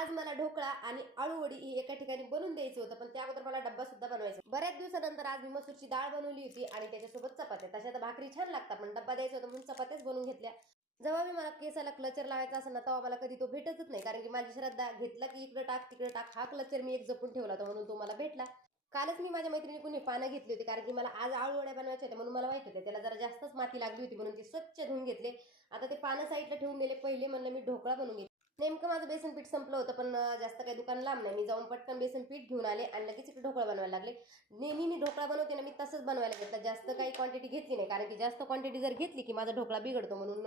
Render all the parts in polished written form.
आज मला ढोकळा आणि आळूवडी ही एका ठिकाणी बनवून द्यायचं होतं, पण त्या अगोदर मला डब्बा सुद्धा बनवायचा. बऱ्याच दिवसानंतर आज मी मसूरची डाळ बनवली होती आणि त्याच्यासोबत चपात्या. तशा तर भाकरी छान लागतात, पण डब्बा द्यायचा होता म्हणून चपात्याच बनवून घेतल्या. जेव्हा मी मला केसाला क्लचर लावायचा असेल ना, तेव्हा मला कधी तो भेटतच नाही, कारण की माझी श्रद्धा घेतला की इकडे टाक तिकडे टाक. हा क्लचर मी एक जपून ठेवला होता म्हणून तो मला भेटला. कालच मी माझ्या मैत्रिणीकडून पानं घेतली होती, कारण की मला आज आळूवड्या बनवायच्या होत्या म्हणून मला माहित होते त्याला जरा जास्तच माती लागली होती, म्हणून ती स्वच्छ धुवून घेतले. आता ते पानं साईडला ठेवून दिले. पहिले म्हणलं मी ढोकळा बनवून घेते. नेमकं माझं बेसन पीठ संपलं होतं, पण जास्त काही दुकान लांब नाही. मी जाऊन पटकन बेसन पीठ घेऊन आले आणि लगेच इकडे ढोकळा बनवायला लागले. नेहमी मी ढोकळा बनवते ना, मी तसंच बनवायला घेतलं. जास्त काही क्वांटिटी घेतली नाही, कारण की जास्त क्वांटिटी जर घेतली की माझा ढोकळा बिघडतो, म्हणून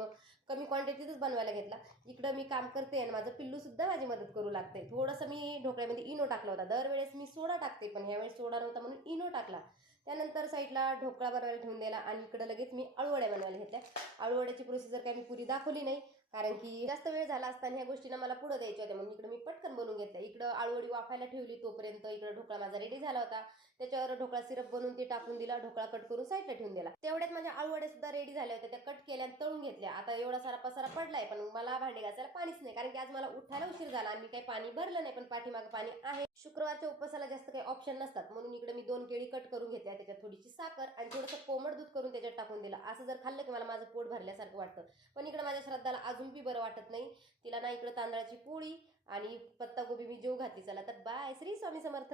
कमी क्वांटिटीतच बनवायला घेतला. इकडं मी काम करते आणि माझं पिल्लू सुद्धा माझी मदत करू लागते. थोडंसं मी ढोकळ्यामध्ये इनो टाकला होता. दरवेळेस मी सोडा टाकते, पण ह्यावेळेस सोडा नव्हता म्हणून इनो टाकला. त्यानंतर साईडला ढोकळा बनवायला ठेवून दिला आणि इकडं लगेच मी आळूवड्या बनवायला घेतल्या. आळूवड्याची प्रोसिजर काही मी पुरी दाखवली नाही, कारण की जास्त वेळ झाला असताना ह्या गोष्टींना मला पुढे द्यायच्या होत्या, म्हणून इकडे मी पटकन बनवून घेतल्या. इकडं आळूवडी वाफायला ठेवली, तोपर्यंत इकडे ढोकळा माझा रेडी झाला होता. त्याच्यावर ढोकळा सिरप बनवून ते टाकून दिला, ढोकळा कट करून साईडला ठेवून दिला. तेवढ्यात माझ्या आळूवड्या सुद्धा रेडी झाल्या होत्या. त्या कट केल्या आणि तळून घेतल्या. आता एवढा सारा पसारा पडलाय, पण मला भांडे घासायला पाणीच नाही, कारण की आज मला उठायला उशीर झाला आणि मी काही पाणी भरलं नाही, पण पाठीमागं पाणी आहे. शुक्रवारच्या उपवासाला जास्त काही ऑप्शन नसतात, म्हणून इकडे मी 2 केळी कट करून घेतल्या, त्याच्यात थोडीशी साखर आणि थोडंसं कोमट दूध करून त्याच्यात टाकून दिलं. असं जर खाल्लं की मला माझं पोट भरल्यासारखं वाटतं. पण इकडे माझ्या श्रद्धाला अजून बी बरं वाटत नाही. तिला ना इकडे तांदळाची पोळी आणि पत्तागोबी मी जेव घातली. चला तर बाय. श्री स्वामी समर्थ.